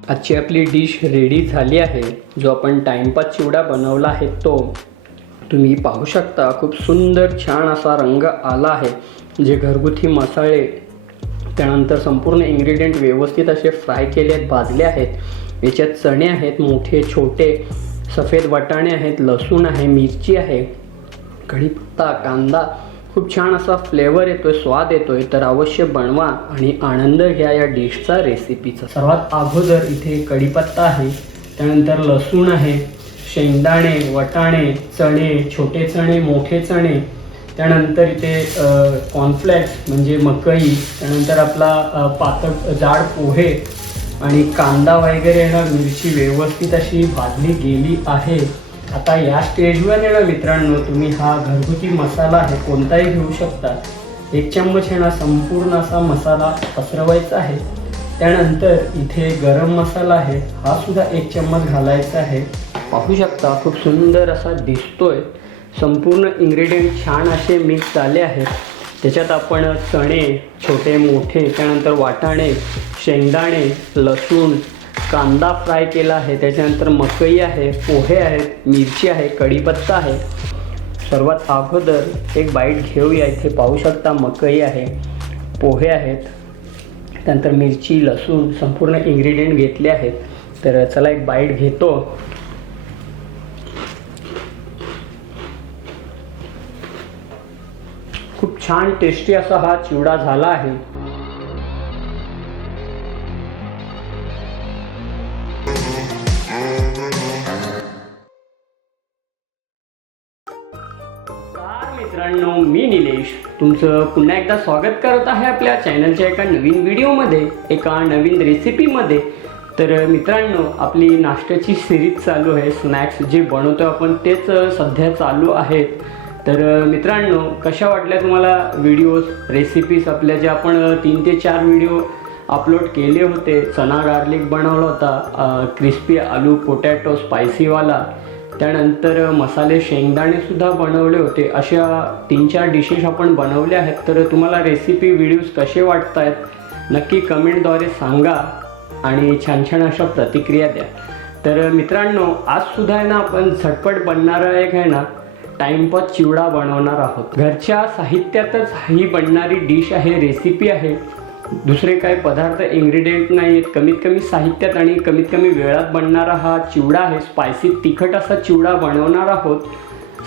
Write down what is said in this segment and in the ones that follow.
आजची आपली dish ready झाली आहे। जो आपण टाइमपास चिवडा बनवला आहे तो तुम्ही पाहू शकता। खूप सुंदर छान असा रंग आला आहे। जे घरगुती मसाले त्यानंतर संपूर्ण इन्ग्रेडियंट व्यवस्थित असे फ्राय केले आहेत, भाजले आहेत। याच्यात चणे आहेत, मोठे छोटे, सफेद वाटाणे आहेत, लसूण आहे, मिरची आहे, कढीपत्ता, कांदा, खूप छान असा फ्लेवर येतोय, स्वाद येतोय। तर अवश्य बनवा आणि आनंद घ्या या डिशचा, रेसिपीचा। सर्वात अगोदर इथे कढीपत्ता आहे, त्यानंतर लसूण आहे, शेंगदाणे, वाटाणे, चणे, छोटे चणे, मोठे चणे, त्यानंतर इथे कॉर्नफ्लेक्स म्हणजे मकई, त्यानंतर आपला पातळ जाड पोहे आणि कांदा वगैरे ना, मिरची व्यवस्थित अशी भाजली गेली आहे। आता या स्टेजवर आहे ना मित्रांनो, तुम्ही हा घरगुती मसाला आहे कोणताही घेऊ शकता। 1 चम्मच आहे ना संपूर्ण असा मसाला पसरवायचा आहे। त्यानंतर इथे गरम मसाला आहे, हा सुद्धा 1 चम्मच घालायचा आहे। पाहू शकता खूप सुंदर असा दिसतोय। संपूर्ण इन्ग्रेडियंट छान असे मिक्स झाले आहेत। त्याच्यात आपण चणे छोटे मोठे, त्यानंतर वाटाणे, शेंगदाणे, लसूण, कांदा फ्राय केला आहे, त्याच्यानंतर मकई आहे, पोहे आहेत, मिरची आहे, कढीपत्ता आहे। सर्वात अगोदर एक बाईट घेऊया। इथे पाहू शकता मकई आहे, पोहे आहेत, त्यानंतर मिरची, लसूण, संपूर्ण इन्ग्रेडियंट घेतले आहेत। तर चला एक बाईट घेतो। खूप छान टेस्टी असा हा चिवडा झाला आहे। मित्रांनो, मी निलेश तुमचं पुन्हा एकदा स्वागत करत आहे आपल्या चॅनलच्या एका नवीन व्हिडिओमध्ये, एका नवीन रेसिपीमध्ये। तर मित्रांनो, आपली नाश्त्याची सिरीज चालू आहे। स्नॅक्स जे बनवतो आपण तेच सध्या चालू आहेत। तर मित्रांनो, कशा वाटल्या तुम्हाला व्हिडिओज, रेसिपीज आपल्या? जे आपण 3 ते 4 व्हिडिओ अपलोड केले होते। चना गार्लिक बनवला होता, क्रिस्पी आलू पोटॅटो स्पायसीवाला, त्यानंतर मसाले शेंगदाणे सुद्धा बनवले होते। अशा 3-4 डिशेस आपण बनवल्या आहेत। तर तुम्हाला रेसिपी व्हिडिओज कसे वाटत आहेत नक्की कमेंटद्वारे सांगा आणि छान छान अशा प्रतिक्रिया द्या। तर मित्रांनो, आज सुद्धा आहे ना आपण झटपट बनणारा एक आहे ना टाइमपास चिवडा बनवणार आहोत। घरच्या साहित्यातच ही बनणारी डिश आहे, रेसिपी आहे। दुसरे काही पदार्थ इन्ग्रेडियंट नाही आहेत, कमीत कमी साहित्यात आणि कमीत कमी वेळात बनणारा हा चिवडा आहे। स्पायसी तिखट असा चिवडा बनवणार आहोत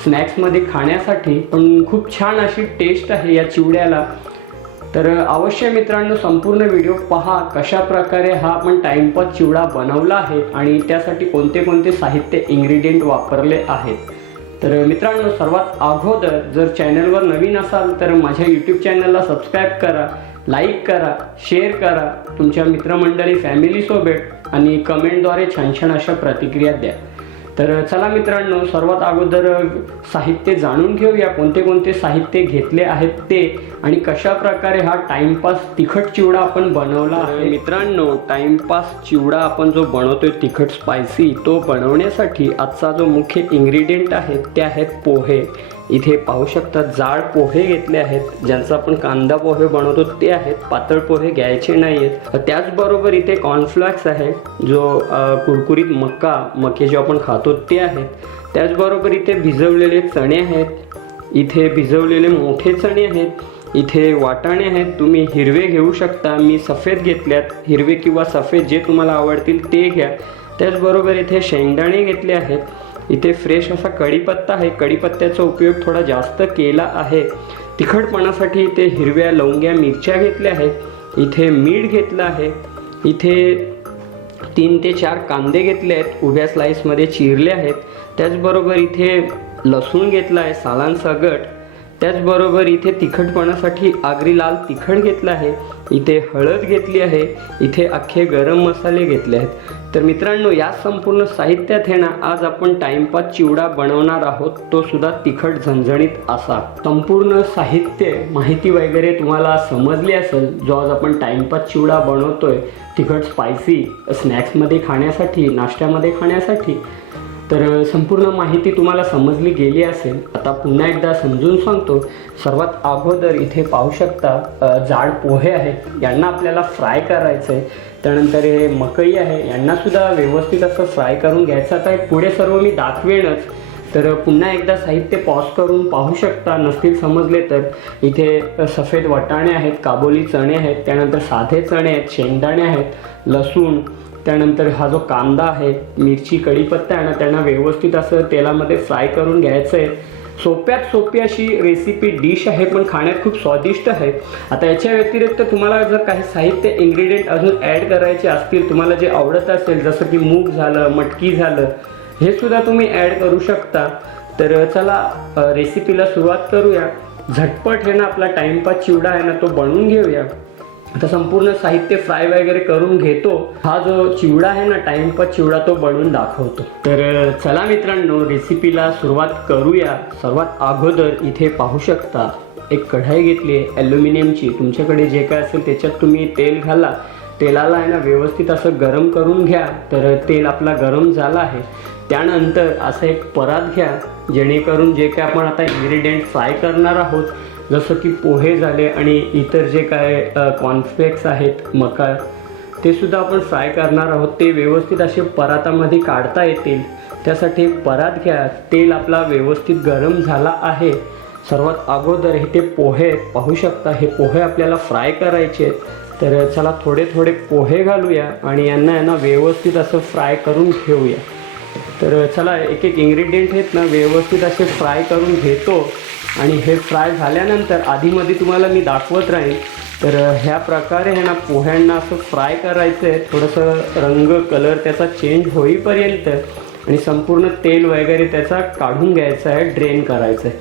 स्नॅक्समध्ये खाण्यासाठी, पण खूप छान अशी टेस्ट आहे या चिवड्याला। तर अवश्य मित्रांनो संपूर्ण व्हिडिओ पहा, कशा प्रकारे हा आपण टाइमपास चिवडा बनवला आहे आणि त्यासाठी कोणते कोणते साहित्य इन्ग्रेडियंट वापरले आहेत। तर मित्रांनो, सर्वात अगोदर जर चॅनलवर नवीन असाल तर माझ्या यूट्यूब चॅनलला सबस्क्राईब करा, लाईक करा, शेअर करा तुमच्या मित्रमंडळी, फॅमिलीसोबत आणि कमेंटद्वारे छान छान अशा प्रतिक्रिया द्या। तर चला मित्रांनो, सर्वात अगोदर साहित्य जाणून घेऊया, कोणते कोणते साहित्य घेतले आहेत ते आणि कशा प्रकारे हा टाइमपास तिखट चिवडा आपण बनवला आहे। मित्रांनो, टाइमपास चिवडा आपण जो बनवतोय तिखट स्पायसी, तो बनवण्यासाठी आजचा जो मुख्य इन्ग्रेडियंट आहे ते आहेत पोहे। इथे पाहू शकता जाड पोहे घेतले आहेत, ज्यांचा आपण कांदा पोहे बनवतो ते आहेत, पातळ पोहे घ्यायचे नाही आहेत। त्याचबरोबर इथे कॉर्नफ्लेक्स आहे, जो कुरकुरीत मके जो आपण खातो ते आहेत। त्याचबरोबर इथे भिजवलेले चणे आहेत, इथे भिजवलेले मोठे चणे आहेत, इथे वाटाणे आहेत, तुम्ही हिरवे घेऊ शकता, मी सफेद घेतल्यात, हिरवे किंवा सफेद जे तुम्हाला आवडतील ते घ्या। त्याचबरोबर इथे शेंगदाणे घेतले आहेत, इथे फ्रेश असा कढीपत्ता आहे, कढीपत्त्याचा उपयोग थोडा जास्त केला आहे। तिखटपणासाठी इथे हिरव्या लवंग्या मिरच्या घेतल्या आहेत, इथे मीठ घेतलं आहे, इथे 3 ते 4 कांदे घेतले आहेत, उभ्या स्लाइसमध्ये चिरले आहेत। त्याचबरोबर इथे लसूण घेतला आहे सालांसकट। त्याचबरोबर इथे तिखटपणासाठी आगरी लाल तिखट घेतलं आहे, इथे हळद घेतली आहे, इथे अख्खे गरम मसाले घेतले आहेत। तर मित्रांनो, या संपूर्ण साहित्यात आहे ना आज आपण टाइमपास चिवडा बनवणार आहोत, तो सुद्धा तिखट झणझणीत असा। संपूर्ण साहित्य माहिती वगैरे तुम्हाला समजली असेल, जो आज आपण टाइमपास चिवडा बनवतोय तिखट स्पायसी स्नॅक्समध्ये खाण्यासाठी, नाश्त्यामध्ये खाण्यासाठी। तर संपूर्ण माहिती तुम्हाला समजली गेली असेल. आता पुन्हा एकदा समजून सांगतो. सर्वात अगोदर इथे पाहू शकता जाड पोहे आहेत, यांना आपल्याला फ्राय करायचं आहे. त्यानंतर हे मकई आहे, यांनासुद्धा व्यवस्थित असं फ्राय करून घ्यायचं. आता पुढे सर्व मी दाखवेनच, तर पुन्हा एकदा साहित्य पॉज करून पाहू शकता. नसतील समजले तर इथे सफेद वटाणे आहेत, काबोली चणे आहेत, त्यानंतर साधे चणे आहेत, शेंगदाणे आहेत, लसूण, त्यानंतर हा जो कांदा आहे, मिरची, कढीपत्ता आहे ना, त्यांना व्यवस्थित असं तेलामध्ये फ्राय करून घ्यायचं आहे. सोप्यात सोपी अशी रेसिपी डिश आहे, पण खाण्यात खूप स्वादिष्ट आहे. आता याच्या व्यतिरिक्त तुम्हाला जर काही साहित्य इन्ग्रेडियंट अजून ॲड करायचे असतील, तुम्हाला जे आवडत असेल, जसं की मूग झालं, मटकी झालं, हे सुद्धा तुम्ही ॲड करू शकता. तर चला रेसिपीला सुरुवात करूया. झटपट आहे ना आपला टाइमपास चिवडा आहे ना, तो बनवून घेऊया. आता संपूर्ण साहित्य फ्राय वगैरे करून घेतो. हा जो चिवडा आहे ना, टाइमपास चिवडा, तो बनवून दाखवतो. तर चला मित्रांनो, रेसिपीला सुरुवात करूया. सर्वात अगोदर इथे पाहू शकता एक कढाई घेतली आहे ॲल्युमिनियमची. तुमच्याकडे जे काय असेल त्याच्यात तुम्ही तेल घाला. तेलाला आहे ना व्यवस्थित असं गरम करून घ्या. तर तेल आपला गरम झाला आहे. त्यानंतर असं एक परात घ्या, जेणेकरून जे काय आपण आता इन्ग्रेडियंट फ्राय करणार आहोत, जसं की पोहे झाले आणि इतर जे काय कॉर्नफ्लेक्स आहेत, मका, ते सुद्धा आपण फ्राय करणार आहोत. ते व्यवस्थित असे परातामध्ये काढता येतील, त्यासाठी परात घ्या. तेल आपला व्यवस्थित गरम झाला आहे. सर्वात अगोदर हे ते पोहे पाहू शकता, हे पोहे आपल्याला फ्राय करायचे आहेत. तर चला थोडे थोडे पोहे घालूया आणि यांना व्यवस्थित असं फ्राय करून घेऊया. तर चला एक एक इन्ग्रेडियंट आहेत ना व्यवस्थित असे फ्राय करून घेतो. आणि हे फ्राय झाल्यानंतर आधीमध्ये तुम्हाला मी दाखवत राहील. तर ह्या प्रकारे आहे ना पोह्यांना असं फ्राय करायचं आहे, थोडंसं रंग कलर त्याचा चेंज होईपर्यंत, आणि संपूर्ण तेल वगैरे त्याचा काढून घ्यायचं आहे, ड्रेन करायचं आहे.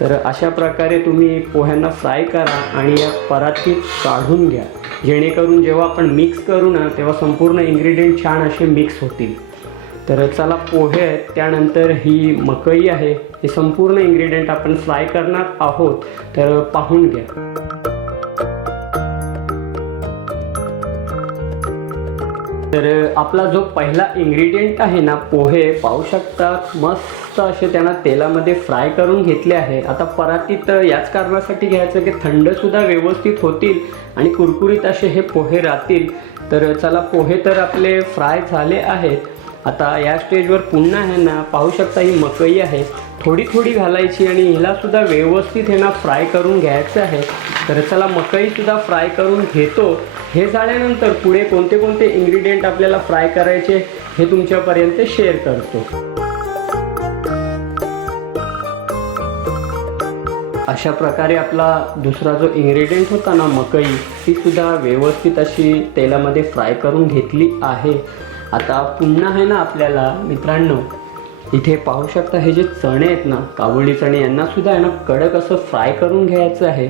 तर अशा प्रकारे तुम्ही पोह्यांना फ्राय करा आणि या परातीत काढून घ्या, जेणेकरून जेव्हा आपण मिक्स करू ना तेव्हा संपूर्ण इन्ग्रेडियंट छान असे मिक्स होतील. तर चला पोहे आहेत, त्यानंतर ही मकई आहे, हे संपूर्ण इन्ग्रेडियंट आपण फ्राय करणार आहोत. तर पाहून घ्या. तर आपला जो पहिला इन्ग्रेडियंट आहे ना पोहे, पाहू शकता मस्त असे त्यांना तेलामध्ये फ्राय करून घेतले आहे. आता परातीत याच कारणासाठी घ्यायचं की थंडसुद्धा व्यवस्थित होतील आणि कुरकुरीत असे हे पोहे राहतील. तर चला पोहे तर आपले फ्राय झाले आहेत. आता या स्टेजवर पुन्हा आहे ना पाहू शकता ही मकई आहे, थोडी थोडी घालायची आणि हिलासुद्धा व्यवस्थित आहे ना फ्राय करून घ्यायचं आहे. तर चला मकईसुद्धा फ्राय करून घेतो. हे झाल्यानंतर पुढे कोणते कोणते इन्ग्रेडियंट आपल्याला फ्राय करायचे हे तुमच्यापर्यंत शेअर करतो. अशा प्रकारे आपला दुसरा जो इन्ग्रेडियंट होता ना मकई, तीसुद्धा व्यवस्थित अशी तेलामध्ये फ्राय करून घेतली आहे. आता पुन्हा आहे ना आपल्याला मित्रांनो इथे पाहू शकता हे जे चणे आहेत ना, काबुली चणे, यांनासुद्धा आहे ना कडक असं फ्राय करून घ्यायचं आहे.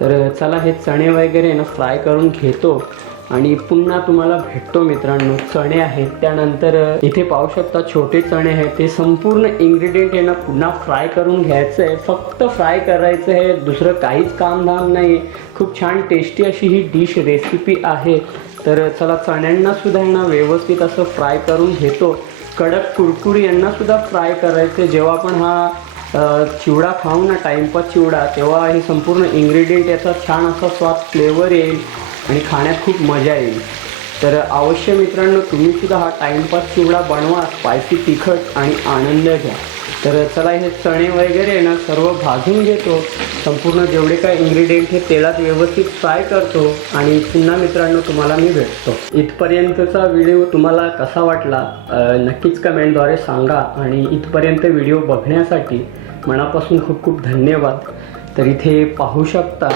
तर चला हे चणे वगैरे ना फ्राय करून घेतो आणि पुन्हा तुम्हाला भेटतो मित्रांनो. चणे आहेत, त्यानंतर इथे पाहू शकता छोटे चणे आहेत, ते संपूर्ण इन्ग्रेडियंट आहे ना पुन्हा फ्राय करून घ्यायचं आहे. फक्त फ्राय करायचं आहे, दुसरं काहीच कामधाम नाही. खूप छान टेस्टी अशी ही डिश रेसिपी आहे. तर चला चण्यांनासुद्धा आहे ना व्यवस्थित असं फ्राय करून घेतो. कडक कुरकुरी यांनासुद्धा फ्राय करायचं. जेव्हा आपण हा चिवडा खाऊ ना, टाइमपास चिवडा, तेव्हा हे संपूर्ण इन्ग्रेडियंट याचा छान असा स्वाद, फ्लेवर येईल आणि खाण्यात खूप मजा येईल. तर अवश्य मित्रांनो तुम्हीसुद्धा हा टाइमपास चिवडा बनवा, स्पायसी, तिखट आणि आनंद घ्या. तर चला हे चणे वगैरे ना सर्व भाजून घेतो. संपूर्ण जेवढे काय इन्ग्रेडियंट हे तेलात व्यवस्थित फ्राय करतो आणि पुन्हा मित्रांनो तुम्हाला मी भेटतो. इथपर्यंतचा व्हिडिओ तुम्हाला कसा वाटला नक्कीच कमेंटद्वारे सांगा. आणि इथपर्यंत व्हिडिओ बघण्यासाठी मनापासून खूप खूप धन्यवाद. तर इथे पाहू शकता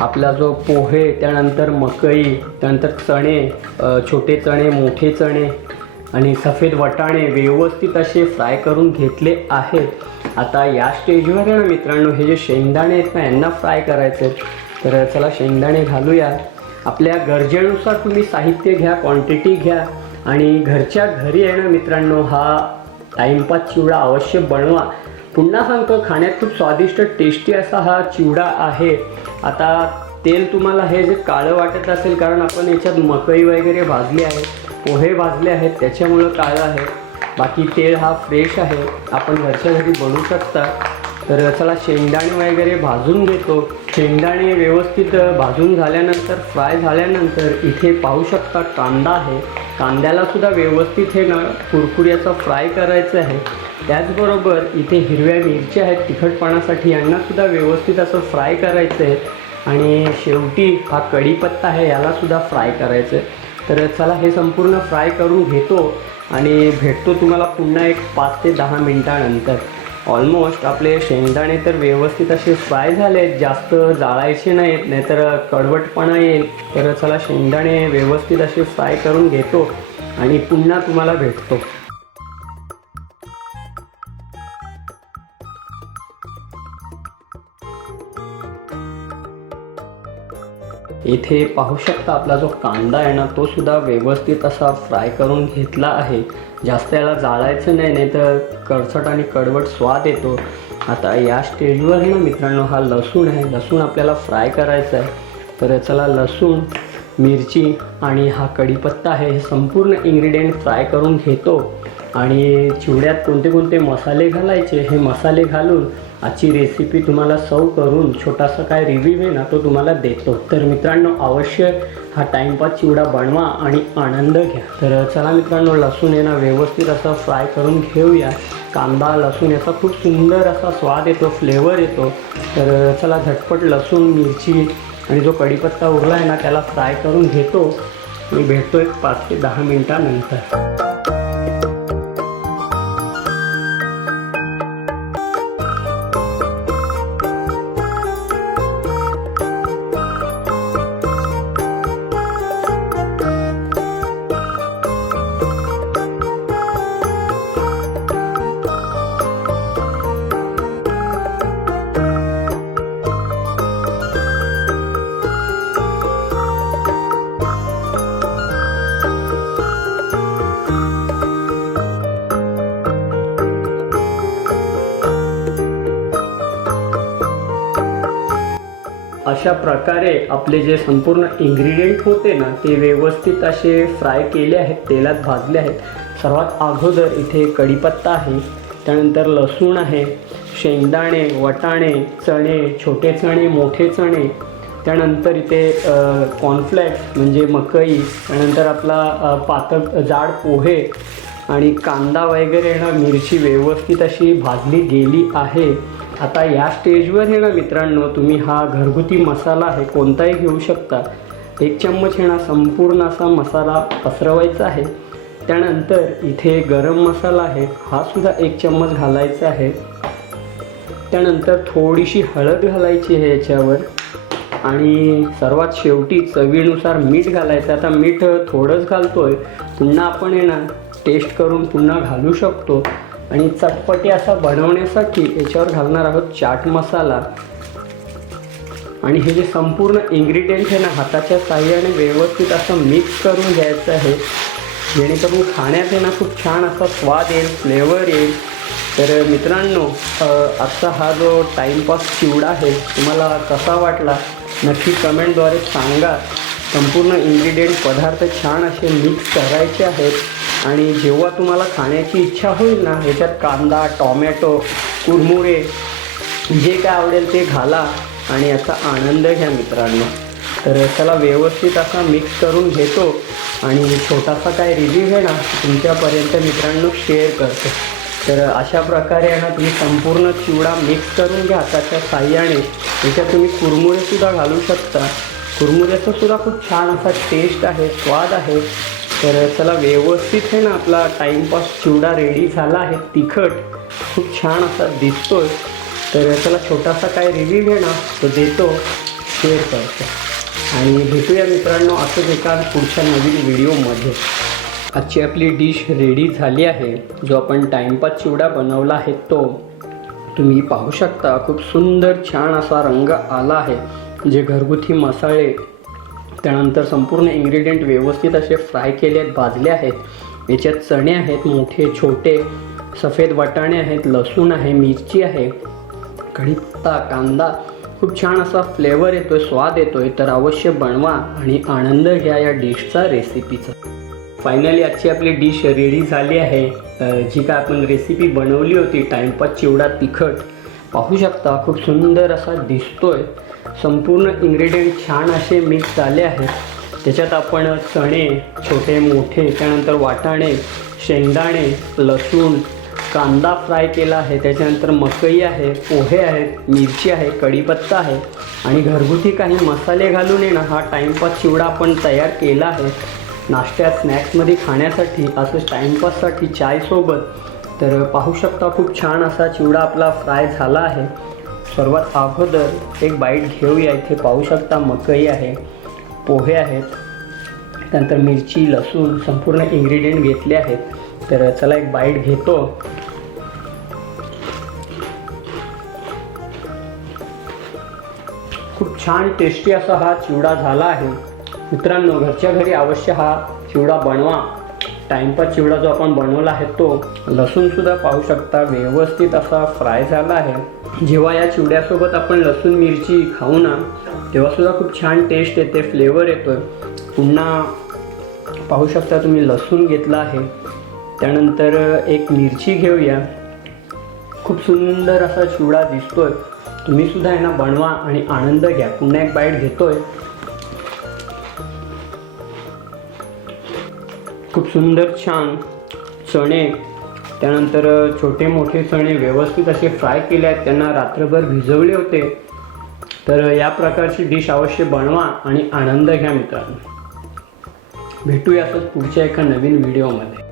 आपला जो पोहे, त्यानंतर मकई, त्यानंतर चणे, छोटे चणे, मोठे चणे आणि सफेद वटाणे व्यवस्थित असे फ्राय करून घेतले आहेत. आता या स्टेजवर आहे ना मित्रांनो हे जे शेंगदाणे आहेत ना यांना फ्राय करायचे आहेत. तर चला शेंगदाणे घालूया. आपल्या गरजेनुसार तुम्ही साहित्य घ्या, क्वांटिटी घ्या आणि घरच्या घरी आहे ना मित्रांनो हा टाइमपास चिवडा अवश्य बनवा. पुन्हा सांगतो खाण्यात खूप स्वादिष्ट, टेस्टी असा हा चिवडा आहे. आता तेल तुम्हाला हे जे काळं वाटत असेल कारण आपण याच्यात मकई वगैरे भाजली आहे, पोहे भाजले आहेत, त्याच्यामुळं काळं आहे. बाकी तेल हा फ्रेश आहे, आपण घरच्या घरी बनवू शकता। तर चला शेंगदाणे वगैरे भाजून घेतो। शेंगदाणे व्यवस्थित भाजून झाल्यानंतर फ्राय झाल्यानंतर इथे पाहू शकता कांदा आहे, कांद्याला सुद्धा व्यवस्थित हे ना कुरकुऱ्याचा फ्राय करायचं आहे। त्याचबरोबर इथे हिरव्या मिरच्या आहेत तिखटपणासाठी, यांना सुद्धा व्यवस्थित असं फ्राय करायचं आहे। आणि शेवटी हा कढीपत्ता आहे, याला सुद्धा फ्राय करायचं आहे। तर चला हे संपूर्ण फ्राय करून घेतो आणि भेटतो तुम्हाला पुन्हा एक 5 ते 10 मिनिटानंतर। ऑलमोस्ट आपले शेंगदाणे तर व्यवस्थित असे फ्राय झाले आहेत, जास्त जाळायचे नाहीत, नाहीतर कडवटपणा येईल। तर चला शेंगदाणे व्यवस्थित असे फ्राय करून घेतो आणि पुन्हा तुम्हाला भेटतो। इथे पाहू शकता आपला जो कांदा आहे ना तो सुद्धा व्यवस्थित असा फ्राय करून घेतला आहे। जास्त याला जाळायचं नाही, नाही तर करचट आणि कडवट स्वाद येतो। आता या स्टेजवर ना मित्रांनो हा लसूण आहे, लसूण आपल्याला फ्राय करायचा आहे। तर चला लसूण, मिरची आणि हा कढीपत्ता आहे, हे संपूर्ण इन्ग्रेडियंट फ्राय करून घेतो। आणि चिवड्यात कोणते कोणते मसाले घालायचे हे मसाले घालून आजची रेसिपी तुम्हाला सर्व करून छोटासा काय रिव्ह्यू आहे ना तो तुम्हाला देतो। तर मित्रांनो अवश्य हा टाइमपास चिवडा बनवा आणि आनंद घ्या। तर चला मित्रांनो लसूण आहे ना व्यवस्थित असा फ्राय करून घेऊया। कांदा लसूण याचा खूप सुंदर असा स्वाद येतो, फ्लेवर येतो। तर चला झटपट लसूण, मिरची आणि जो कढीपत्ता उरला आहे ना त्याला फ्राय करून घेतो। मी भेटतो एक 5 ते 10 मिनिटानंतर। अशा प्रकारे आपले जे संपूर्ण इन्ग्रेडियंट होते ना ते व्यवस्थित असे फ्राय केले आहेत, तेलात भाजले आहेत। सर्वात अगोदर इथे कढीपत्ता आहे, त्यानंतर लसूण आहे, शेंगदाणे, वटाणे, चणे, छोटे चणे, मोठे चणे, त्यानंतर इथे कॉर्नफ्लेक्स म्हणजे मकई, त्यानंतर आपला पातळ जाड पोहे आणि कांदा वगैरे ना मिरची व्यवस्थित अशी भाजली गेली आहे। आता या स्टेजवर आहे ना मित्रांनो तुम्ही हा घरगुती मसाला आहे कोणताही घेऊ शकता। 1 चम्मच आहे ना संपूर्ण असा मसाला पसरवायचा आहे। त्यानंतर इथे गरम मसाला आहे, हा सुद्धा 1 चम्मच घालायचा आहे। त्यानंतर थोडीशी हळद घालायची आहे याच्यावर आणि सर्वात शेवटी चवीनुसार मीठ घालायचं। आता मीठ थोडंच घालतोय, पुन्हा आपण आहे ना टेस्ट करून पुन्हा घालू शकतो। आणि चटपटी असा बनवण्यासाठी याच्यावर घालणार आहोत चाट मसाला। आणि हे जे संपूर्ण इन्ग्रेडियंट आहे ना हाताच्या साहाय्याने व्यवस्थित असं मिक्स करून घ्यायचं आहे, जेणेकरून खाण्यात आहे ना खूप छान असा स्वाद येईल, फ्लेवर येईल। तर मित्रांनो आजचा हा जो टाइमपास चिवडा आहे तुम्हाला कसा वाटला नक्की कमेंटद्वारे सांगा। संपूर्ण इन्ग्रेडियंट पदार्थ छान असे मिक्स करायचे आहेत आणि जेव्हा तुम्हाला खाण्याची इच्छा होईल ना ह्याच्यात कांदा, टोमॅटो, कुरमुरे जे काय आवडेल ते घाला आणि याचा आनंद घ्या मित्रांनो। तर चला व्यवस्थित असा मिक्स करून घेतो आणि छोटासा काय रिव्ह्यू आहे ना तुमच्यापर्यंत मित्रांनो शेअर करतो। तर अशा प्रकारे आहे ना तुम्ही संपूर्ण चिवडा मिक्स करून घ्या हाताच्या साहाय्याने। याच्यात तुम्ही कुरमुरेसुद्धा घालू शकता, कुरमुऱ्याचा सुद्धा खूप छान असा टेस्ट आहे, स्वाद आहे। तर चला व्यवस्थित आहे ना आपला टाइमपास चिवडा रेडी झाला आहे, तिखट खूप छान असा दिसतोय। तर चला छोटासा काय रिव्ह्यू आहे ना तो देतो, शेअर करतो आणि भेटूया मित्रांनो असंच एका पुढच्या नवीन व्हिडिओमध्ये। आजची आपली डिश रेडी झाली आहे, जो आपण टाइमपास चिवडा बनवला आहे तो तुम्ही पाहू शकता। खूप सुंदर छान असा रंग आला आहे। जे घरगुती मसाले त्यानंतर संपूर्ण इन्ग्रेडियंट व्यवस्थित असे फ्राय केले आहेत, भाजले आहेत। याच्यात चणे आहेत मोठे छोटे, सफेद वटाणे आहेत, लसूण आहे, मिरची आहे, कढीपत्ता, कांदा, खूप छान असा फ्लेवर येतोय, स्वाद येतोय। तर अवश्य बनवा आणि आनंद घ्या या डिशचा, रेसिपीचा। फायनली आजची आपली डिश रेडी झाली आहे। जी काय आपण रेसिपी बनवली होती टाइमपास चिवडा तिखट, पाहू शकता खूप सुंदर असा दिसतोय। संपूर्ण इन्ग्रेडियंट छान असे मिक्स झाले आहेत। त्याच्यात आपण चणे छोटे मोठे, त्यानंतर वाटाणे, शेंगदाणे, लसूण, कांदा फ्राय केला आहे, त्याच्यानंतर मकई आहे, पोहे आहेत, मिरची आहे, कढीपत्ता आहे आणि घरगुती काही मसाले घालून आहे ना हा टाइमपास चिवडा आपण तयार केला आहे नाश्त्यात स्नॅक्समध्ये खाण्यासाठी, असंच टाइमपाससाठी चायसोबत। तर पाहू शकता खूप छान असा चिवडा आपला फ्राय झाला आहे। सर्वात अगोदर एक बाईट घेऊया। इथे पाहू शकता मकई आहे, पोहे आहेत, त्यानंतर मिरची, लसूण संपूर्ण इन्ग्रेडियंट घेतले आहेत। तर चला एक बाईट घेतो। खूप छान टेस्टी असा हा चिवडा झाला आहे। मित्रांनो, घरच्या घरी अवश्य हा चिवडा बनवा। टाइमपास चिवडा जो आपण बनवला आहे तो लसूणसुद्धा पाहू शकता व्यवस्थित असा फ्राय झाला आहे। जेव्हा या चिवड्यासोबत आपण लसूण मिरची खाऊ ना तेव्हासुद्धा खूप छान टेस्ट येते, फ्लेवर येतो। पुन्हा पाहू शकता तुम्ही लसूण घेतला आहे, त्यानंतर एक मिरची घेऊया। खूप सुंदर असा चिवडा दिसतोय। तुम्ही सुद्धा आहे ना बनवा आणि आनंद घ्या। पुन्हा एक बाईट घेतोय। खूप सुंदर छान चणे, त्यानंतर छोटे मोठे चणे व्यवस्थित असे फ्राय केले आहेत, त्यांना रात्रभर भिजवले होते। तर या प्रकारची डिश अवश्य बनवा आणि आनंद घ्या मित्रांनो। भेटूया असंच पुढच्या एका नवीन व्हिडिओमध्ये।